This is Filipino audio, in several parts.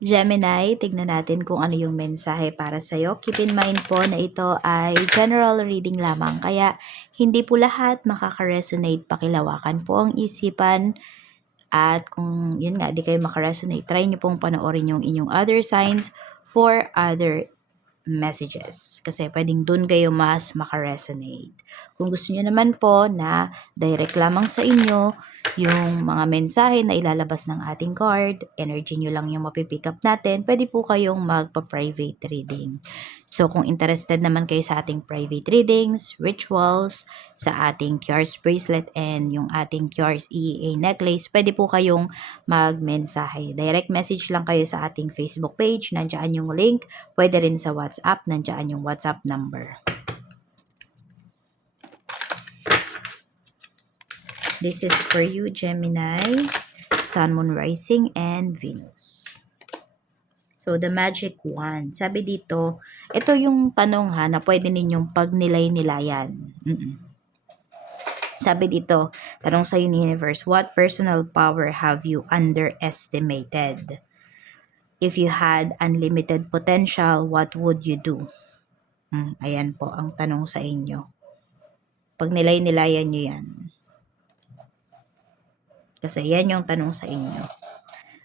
Gemini, tignan natin kung ano yung mensahe para sa'yo. Keep in mind po na ito ay general reading lamang. Kaya hindi po lahat makaka-resonate. Pakilawakan po ang isipan. At kung yun nga, di kayo makaresonate, try nyo pong panoorin yung inyong other signs for other messages. Kasi pwedeng dun kayo mas makaresonate. Kung gusto nyo naman po na direct lamang sa inyo yung mga mensahe na ilalabas ng ating card, energy nyo lang yung mapipick up natin, pwede po kayong magpa-private reading. So kung interested naman kayo sa ating private readings, rituals, sa ating Cures bracelet and yung ating Cures EEA necklace, pwede po kayong magmensahe. Direct message lang kayo sa ating Facebook page, nandiyan yung link. Pwede rin sa WhatsApp, nandiyan yung WhatsApp number. This is for you, Gemini, Sun, Moon, Rising, and Venus. So, the magic wand. Sabi dito, ito yung tanong ha, na pwede ninyong pagnilay-nilayan. Sabi dito, tanong sa universe, what personal power have you underestimated? If you had unlimited potential, what would you do? Ayan po ang tanong sa inyo. Pag nilay-nilayan nyo yan. Kasi yan yung tanong sa inyo.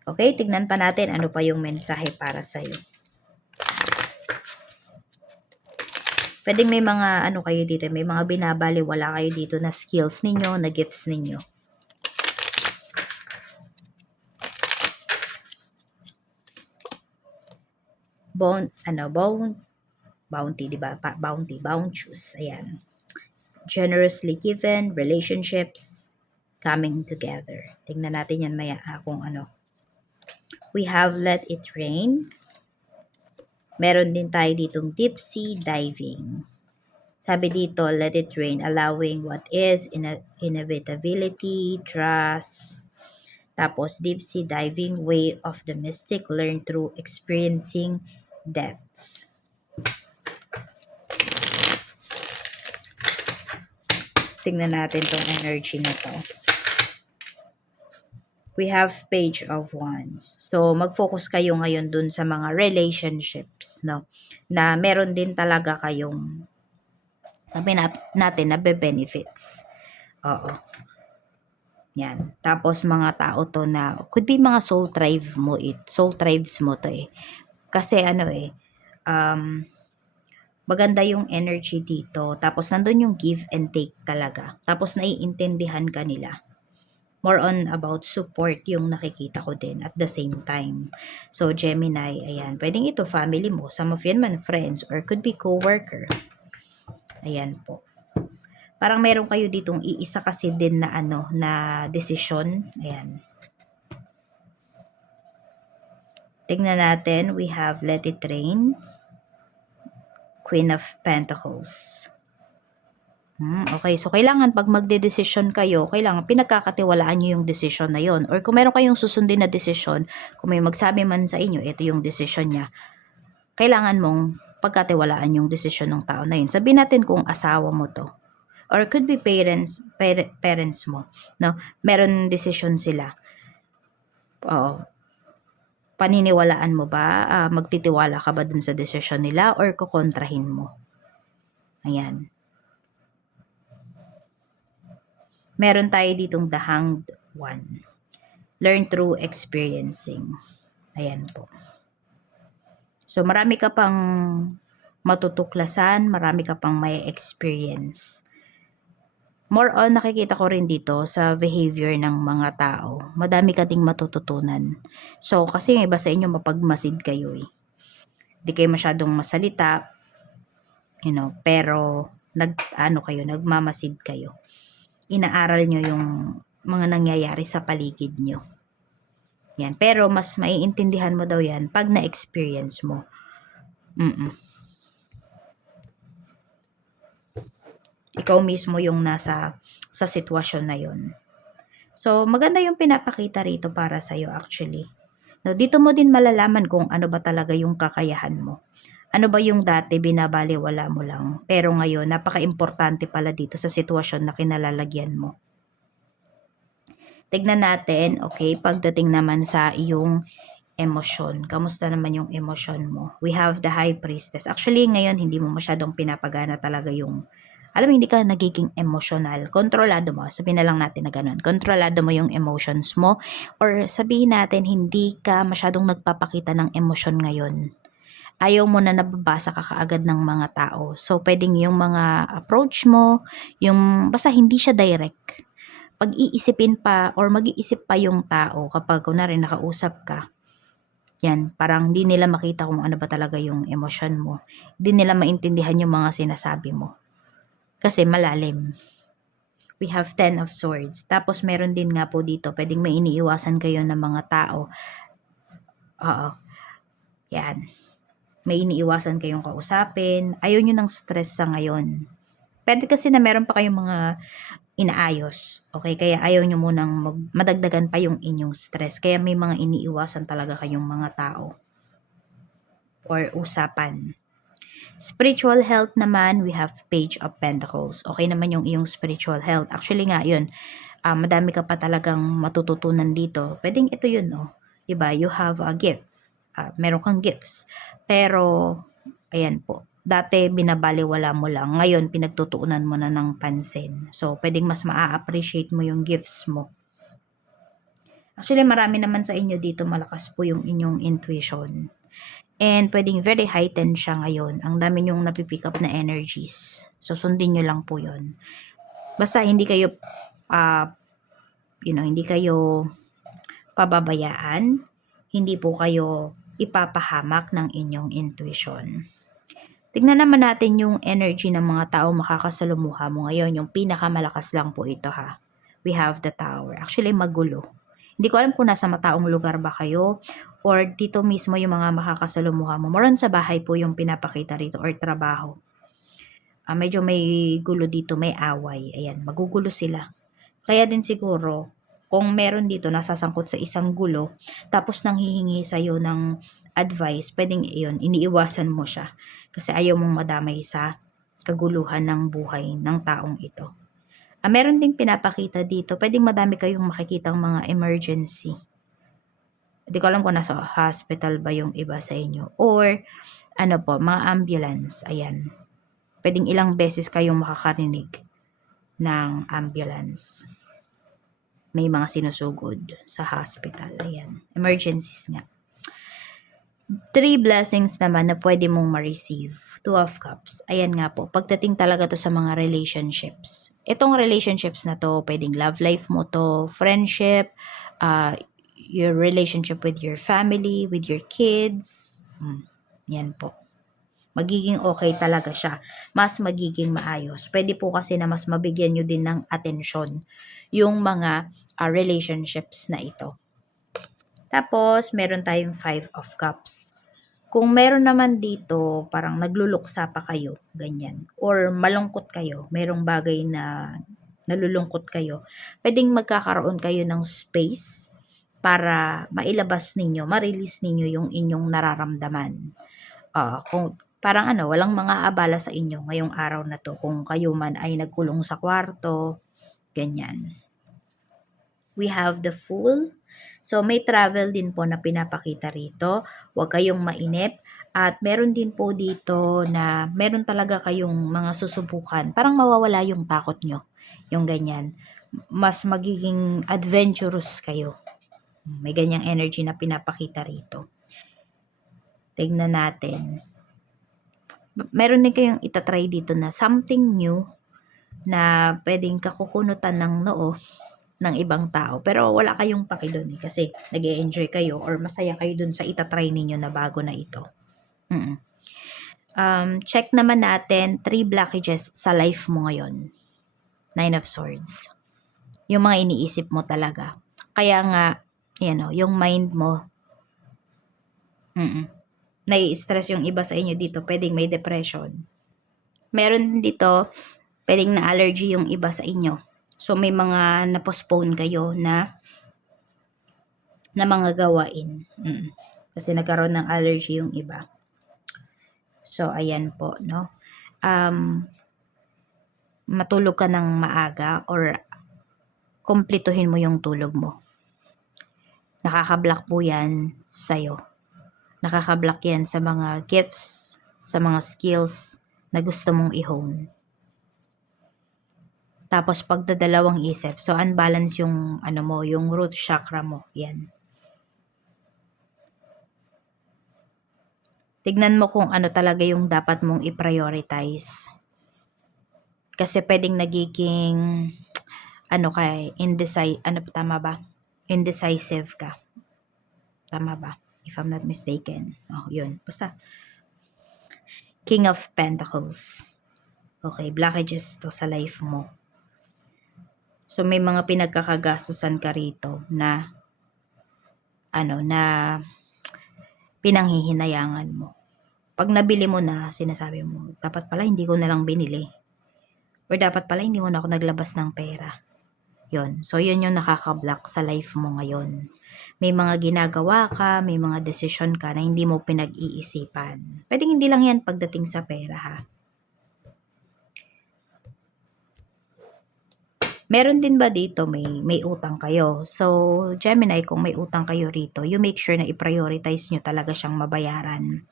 Okay, tignan pa natin ano pa yung mensahe para sa'yo. Pwedeng may mga ano kayo dito, may mga binabaliwala kayo dito na skills ninyo, na gifts ninyo. Bounty, di ba? Bounteous. Ayan. Generously given, relationships, coming together. Tingnan natin yan maya kung ano. We have let it rain. Meron din tayo ditong deep sea diving. Sabi dito, let it rain, allowing what is, inevitability, trust. Tapos, deep sea diving, way of the mystic, learn through experiencing depths. Tingnan natin tong energy na to. We have Page of Wands. So, mag-focus kayo ngayon dun sa mga relationships, no? Na meron din talaga kayong, sabi natin, na benefits. Oo. Yan. Tapos, mga tao to na, could be mga soul tribes mo to eh. Kasi maganda yung energy dito. Tapos, nandun yung give and take talaga. Tapos, naiintindihan ka nila. More on about support yung nakikita ko din at the same time. So, Gemini, ayan. Pwedeng ito family mo. Some of yan man friends or could be co-worker. Ayan po. Parang meron kayo ditong iisa kasi din na na decision. Ayan. Tignan natin. We have Let It Rain. Queen of Pentacles. Okay, so kailangan pag magde-desisyon kayo, kailangan pinagkakatiwalaan nyo yung desisyon na yon. Or kung meron kayong susundin na desisyon, kung may magsabi man sa inyo, ito yung desisyon niya, kailangan mong pagkatiwalaan yung desisyon ng tao na yun. Sabihin natin kung asawa mo to. Or could be parents mo. No? Meron desisyon sila. Oo. Paniniwalaan mo ba? Magtitiwala ka ba dun sa desisyon nila or kukontrahin mo? Ayan. Meron tayo ditong The Hanged One. Learn through experiencing. Ayan po. So, marami ka pang matutuklasan, marami ka pang may experience. More on, nakikita ko rin dito sa behavior ng mga tao. Madami ka ding matututunan. So, kasi iba sa inyo mapagmasid kayo eh. Di kayo masyadong masalita, pero nagmamasid kayo. Inaaral nyo yung mga nangyayari sa paligid nyo. Yan. Pero mas maiintindihan mo daw yan pag na-experience mo. Ikaw mismo yung nasa sa sitwasyon na yon. So, maganda yung pinapakita rito para sa'yo actually. No, dito mo din malalaman kung ano ba talaga yung kakayahan mo. Ano ba yung dati binabaliwala mo lang, pero ngayon napaka-importante pala dito sa sitwasyon na kinalalagyan mo. Tignan natin, okay, pagdating naman sa iyong emosyon. Kamusta naman yung emosyon mo? We have the High Priestess. Actually, ngayon, hindi mo masyadong pinapagana talaga yung, alam mo, hindi ka nagiging emotional. Kontrolado mo. Sabihin na lang natin na ganun. Kontrolado mo yung emotions mo. Or sabihin natin, hindi ka masyadong nagpapakita ng emosyon ngayon. Ayaw mo na nababasa ka kaagad ng mga tao. So, pwedeng yung mga approach mo, yung, basta hindi siya direct. Pag-iisipin pa or mag-iisip pa yung tao kapag kunwari nakausap ka. Yan, parang hindi nila makita kung ano ba talaga yung emosyon mo. Hindi nila maintindihan yung mga sinasabi mo. Kasi malalim. We have 10 of Swords. Tapos meron din nga po dito, pwedeng may iniiwasan kayo ng mga tao. Oo. Yan. May iniiwasan kayong kausapin. Ayaw nyo ng stress sa ngayon. Pwede kasi na meron pa kayong mga inaayos. Okay? Kaya ayaw nyo munang madagdagan pa yung inyong stress. Kaya may mga iniiwasan talaga kayong mga tao or usapan. Spiritual health naman, we have Page of Pentacles. Okay naman yung iyong spiritual health. Actually nga, yun, madami ka pa talagang matututunan dito. Pwedeng ito yun, no? Diba? You have a gift. Meron kang gifts. Pero, ayan po. Dati, binabaliwala mo lang. Ngayon, pinagtutuunan mo na ng pansin. So, pwedeng mas maa-appreciate mo yung gifts mo. Actually, marami naman sa inyo dito malakas po yung inyong intuition. And pwedeng very heightened siya ngayon. Ang dami nyong napipick up na energies. So, sundin nyo lang po yun. Basta hindi kayo, hindi kayo pababayaan. Hindi po kayo ipapahamak ng inyong intuition. Tignan naman natin yung energy ng mga tao makakasalumuha mo ngayon. Yung pinakamalakas lang po ito ha. We have the Tower. Actually, magulo. Hindi ko alam kung nasa mataong lugar ba kayo or dito mismo yung mga makakasalumuha mo. Moron sa bahay po yung pinapakita rito or trabaho. Medyo may gulo dito, may away. Ayan, magugulo sila. Kaya din siguro, kung meron dito nasasangkot sa isang gulo, tapos nang hihingi sa'yo ng advice, pwedeng iyon, iniiwasan mo siya. Kasi ayaw mong madamay sa kaguluhan ng buhay ng taong ito. Meron ding pinapakita dito, pwedeng madami kayong makikitang mga emergency. Hindi ko alam kung nasa hospital ba yung iba sa inyo. Or, mga ambulance. Ayan. Pwedeng ilang beses kayong makakarinig ng ambulance. May mga sinusugod sa hospital. Ayan. Emergencies nga. 3 blessings naman na pwede mong ma-receive. 2 of Cups. Ayan nga po. Pagdating talaga to sa mga relationships. Itong relationships na to, pwedeng love life mo to, friendship, your relationship with your family, with your kids. Yan po. Magiging okay talaga siya. Mas magiging maayos. Pwede po kasi na mas mabigyan nyo din ng atensyon yung mga relationships na ito. Tapos, meron tayong 5 of Cups. Kung meron naman dito, parang nagluluksa pa kayo, ganyan. Or malungkot kayo, merong bagay na nalulungkot kayo, pwedeng magkakaroon kayo ng space para mailabas ninyo, ma-release ninyo yung inyong nararamdaman. Kung parang walang mga abala sa inyo ngayong araw na to, kung kayo man ay nagkulong sa kwarto, ganyan. We have the Fool. So, may travel din po na pinapakita rito. Huwag kayong mainip. At meron din po dito na meron talaga kayong mga susubukan. Parang mawawala yung takot nyo. Yung ganyan. Mas magiging adventurous kayo. May ganyang energy na pinapakita rito. Tignan natin. Meron din kayong itatry dito na something new na pwedeng kakukunutan ng noo ng ibang tao. Pero wala kayong paki doon kasi nag-e-enjoy kayo or masaya kayo doon sa itatry ninyo na bago na ito. Check naman natin 3 blockages sa life mo ngayon. 9 of Swords. Yung mga iniisip mo talaga. Kaya nga, yung mind mo, nai-stress yung iba sa inyo dito. Pwedeng may depression. Meron dito, pwedeng na allergy yung iba sa inyo. So, may mga na-postpone kayo na mga gawain. Kasi nagkaroon ng allergy yung iba. So, ayan po, no? Matulog ka ng maaga or kumpletuhin mo yung tulog mo. Nakaka-block po yan sa'yo. Nakaka-block yan sa mga gifts, sa mga skills na gusto mong i-hone. Tapos pagdadalawang isip. So, unbalance yung yung root chakra mo. Yan. Tignan mo kung ano talaga yung dapat mong i-prioritize. Kasi pwedeng nagiging tama ba? Indecisive ka. Tama ba? If I'm not mistaken. Oh, yun. Basta. King of Pentacles. Okay, blockages to sa life mo. So, may mga pinagkakagastusan ka rito na pinanghihinayangan mo. Pag nabili mo na, sinasabi mo, dapat pala hindi ko na lang binili. Or dapat pala hindi mo na ako naglabas ng pera. Yun. So, yun yung nakaka-block sa life mo ngayon. May mga ginagawa ka, may mga desisyon ka na hindi mo pinag-iisipan. Pwedeng hindi lang yan pagdating sa pera, ha? Meron din ba dito may utang kayo? So, Gemini, kung may utang kayo rito, you make sure na i-prioritize nyo talaga siyang mabayaran.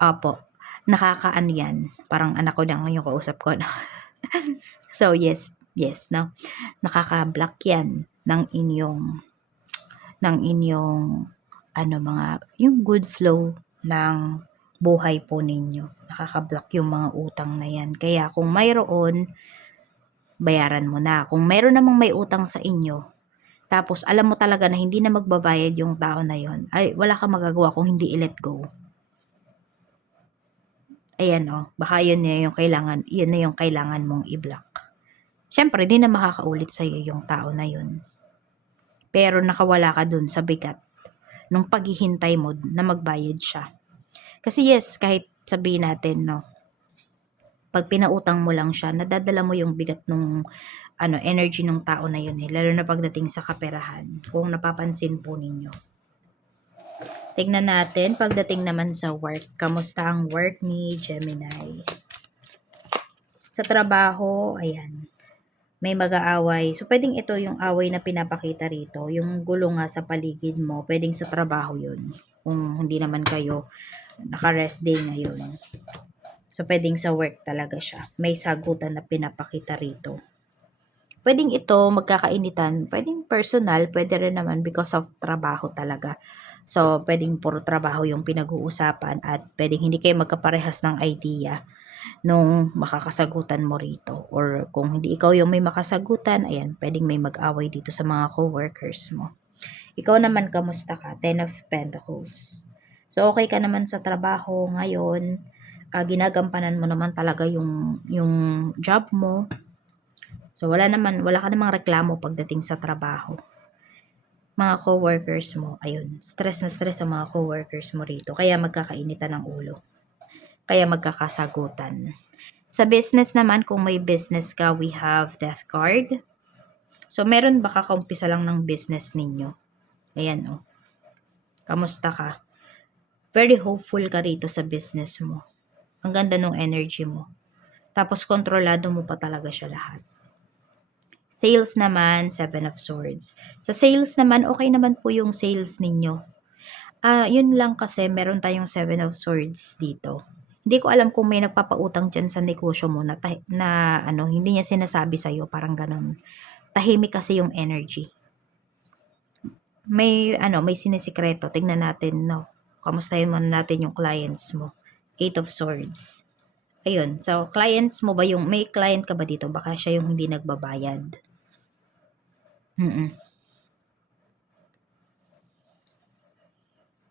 Apo, nakakaano yan. Parang anak ko lang yung kausap ko. No? So, yes, no? Nakaka-block yan ng inyong yung good flow ng buhay po ninyo. Nakaka-block yung mga utang na yan. Kaya kung mayroon, bayaran mo na. Kung mayroon namang may utang sa inyo, tapos alam mo talaga na hindi na magbabayad yung tao na yon, ay wala kang magagawa kung hindi i-let go. Ayan baka yun na yung kailangan mong i-block. Syempre, di na makakaulit sa'yo yung tao na yun. Pero nakawala ka dun sa bigat nung paghihintay mo na magbayad siya. Kasi yes, kahit sabihin natin, pag pinautang mo lang siya, nadadala mo yung bigat nung energy ng tao na yun lalo na pagdating sa kaperahan, kung napapansin po ninyo. Tignan natin, pagdating naman sa work, kamusta ang work ni Gemini? Sa trabaho, ayan, may mag-aaway. So, pwedeng ito yung away na pinapakita rito, yung gulo nga sa paligid mo, pwedeng sa trabaho yun, kung hindi naman kayo naka-rest day ngayon. So, pwedeng sa work talaga siya. May sagutan na pinapakita rito. Pwedeng ito, magkakainitan. Pwedeng personal, pwede rin naman because of trabaho talaga. So, pwedeng puro trabaho yung pinag-uusapan at pwedeng hindi kayo magkaparehas ng idea nung makakasagutan mo rito. Or kung hindi ikaw yung may makasagutan, ayan, pwedeng may mag-away dito sa mga co-workers mo. Ikaw naman, kamusta ka? 10 of Pentacles. So, okay ka naman sa trabaho ngayon. Ginagampanan mo naman talaga yung job mo. So, wala ka namang reklamo pagdating sa trabaho. Mga co-workers mo, ayun, stress na stress ang mga co-workers mo rito. Kaya magkakainitan ng ulo. Kaya magkakasagutan. Sa business naman, kung may business ka, we have Death card. So, meron ba kakaumpisa lang ng business ninyo? Ayan, kamusta ka? Very hopeful ka rito sa business mo. Ang ganda ng energy mo. Tapos, kontrolado mo pa talaga siya lahat. Sales naman, 7 of Swords. Sa sales naman, okay naman po yung sales ninyo. Yun lang kasi meron tayong 7 of Swords dito. Hindi ko alam kung may nagpapautang dyan sa negosyo mo na hindi niya sinasabi sa'yo, parang ganun. Tahimik kasi yung energy. May sinisikreto. Tignan natin, kamustahin muna natin yung clients mo. 8 of Swords. Ayun. So, clients mo ba may client ka ba dito? Baka siya yung hindi nagbabayad.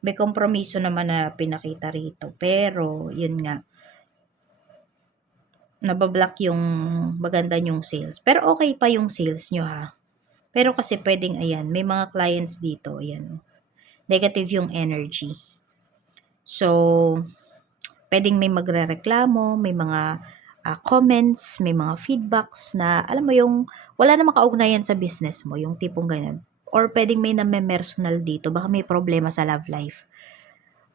May kompromiso naman na pinakita rito. Pero, yun nga. Nabablock yung maganda yung sales. Pero okay pa yung sales nyo, ha. Pero kasi pwedeng, ayan, may mga clients dito, ayan. Negative yung energy. So, pwedeng may magrereklamo, may mga comments, may mga feedbacks na, alam mo yung, wala namang kaugnayan sa business mo, yung tipong ganyan. Or pwedeng may personal dito, baka may problema sa love life.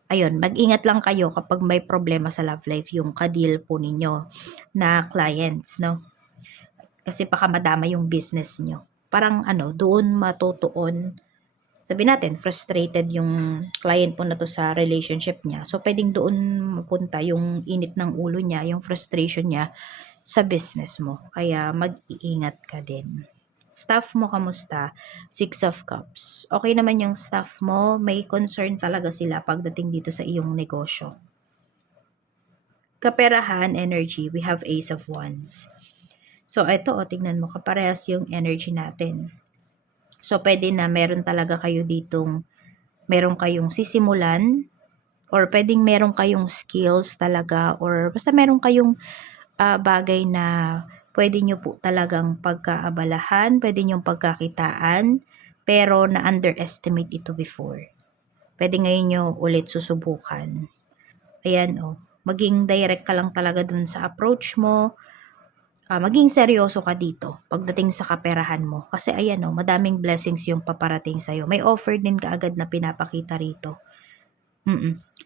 Ayun, mag-ingat lang kayo kapag may problema sa love life, yung ka-deal po ninyo na clients, no? Kasi baka madama yung business nyo. Parang doon matutuon sabihin natin frustrated yung client po na 'to sa relationship niya. So, puwedeng doon mapunta yung init ng ulo niya, yung frustration niya sa business mo. Kaya mag-iingat ka din. Staff mo kamusta? Six of Cups. Okey naman yung staff mo, may concern talaga sila pagdating dito sa iyong negosyo. Kaperahan, energy, we have Ace of Wands. So, eto tignan mo kaparehas yung energy natin. So, puwede na meron talaga kayo ditong meron kayong sisimulan or puwedeng meron kayong skills talaga or basta meron kayong, bagay na puwede niyo po talagang pagkaabalahan, puwede niyong pagkakitaan, pero na-underestimate ito before. Puwede ngayon niyo ulit susubukan. Ayan, maging direct ka lang talaga dun sa approach mo, maging seryoso ka dito pagdating sa kaperahan mo. Kasi ayan, madaming blessings yung paparating sa'yo. May offer din kaagad na pinapakita rito.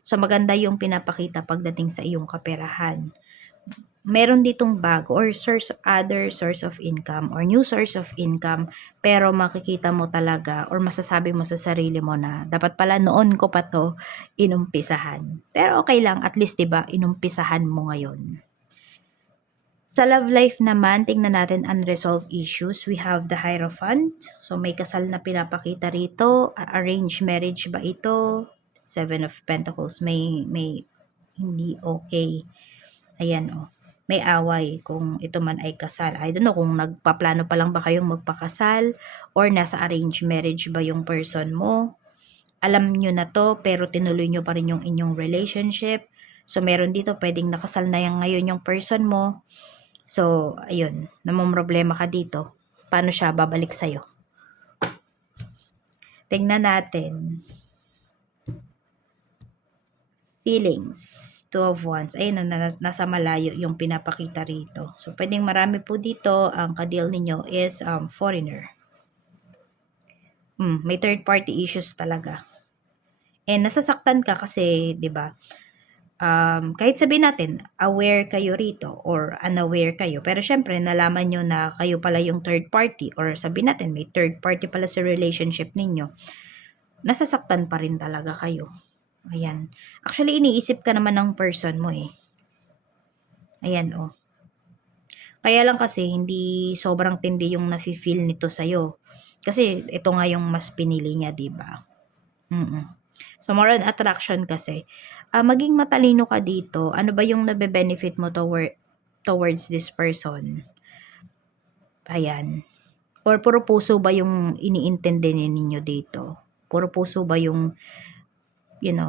So, maganda yung pinapakita pagdating sa iyong kaperahan. Meron ditong bago or other source of income or new source of income, pero makikita mo talaga or masasabi mo sa sarili mo na dapat pala noon ko pa 'to inumpisahan. Pero okay lang, at least 'di ba inumpisahan mo ngayon. Sa love life naman, tingnan natin unresolved issues. We have the Hierophant. So, may kasal na pinapakita rito. Arranged marriage ba ito? Seven of Pentacles. May hindi okay. Ayan, may away kung ito man ay kasal. I don't know kung nagpaplano pa lang ba kayong magpakasal or nasa arranged marriage ba yung person mo. Alam nyo na 'to pero tinuloy nyo pa rin yung inyong relationship. So, meron dito puwedeng nakasal na ngayon yung person mo. So, ayun, namomroblema ka dito. Paano siya babalik sa'yo? Tingnan natin. Feelings. Two of Wands. Ayun, nasa malayo yung pinapakita rito. So, pwedeng marami po dito. Ang ka-deal ninyo is foreigner. May third party issues talaga. And nasasaktan ka kasi, 'di ba? Kahit sabihin natin, aware kayo rito or unaware kayo. Pero syempre, nalaman nyo na kayo pala yung third party or sabihin natin, may third party pala sa relationship ninyo. Nasasaktan pa rin talaga kayo. Ayan. Actually, iniisip ka naman ng person mo eh. Ayan, Kaya lang kasi, hindi sobrang tindi yung nafe-feel nito sa'yo. Kasi, ito nga yung mas pinili niya, diba? So, more on attraction kasi. Maging matalino ka dito. Ano ba yung nabe-benefit mo towards this person? Ayan. Or puro puso ba yung iniintindi ninyo dito? Puro puso ba yung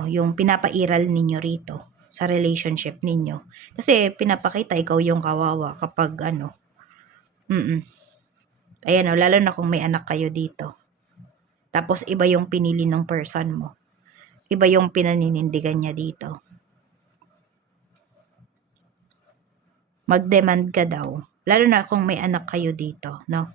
yung pinapairal ninyo rito sa relationship ninyo? Kasi pinapakita ikaw yung kawawa kapag ayan lalo na kung may anak kayo dito. Tapos iba yung pinili ng person mo. Iba yung pinaninindigan niya dito. Mag-demand ka daw. Lalo na kung may anak kayo dito, no?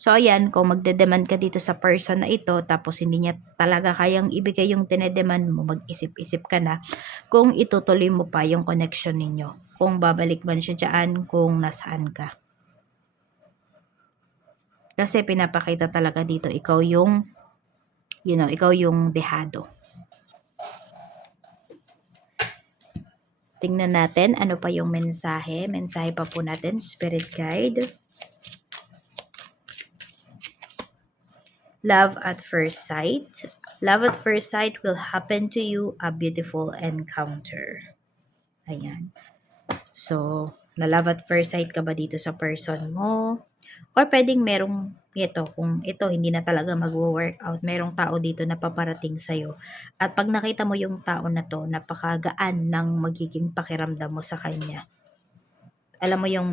So, ayan, kung magde-demand ka dito sa person na ito, tapos hindi niya talaga kayang ibigay yung tinedemand mo, mag-isip-isip ka na kung itutuloy mo pa yung connection ninyo. Kung babalik man siya dyan, kung nasaan ka. Kasi pinapakita talaga dito, ikaw yung, ikaw yung dehado. Tingnan natin ano pa yung mensahe. Mensahe pa po natin, Spirit Guide. Love at first sight. Love at first sight will happen to you, a beautiful encounter. Ayan. So, na-love at first sight ka ba dito sa person mo? Or pwedeng merong kung ito hindi na talaga magwo-workout, merong tao dito na paparating sa'yo. At pag nakita mo yung tao na to, napakagaan ng magiging pakiramdam mo sa kanya. Alam mo yung,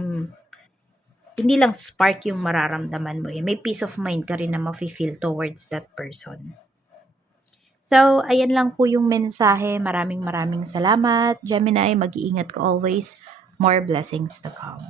hindi lang spark yung mararamdaman mo. May peace of mind ka rin na mafe-feel towards that person. So, ayan lang po yung mensahe. Maraming salamat. Gemini, mag-iingat ka always. More blessings to come.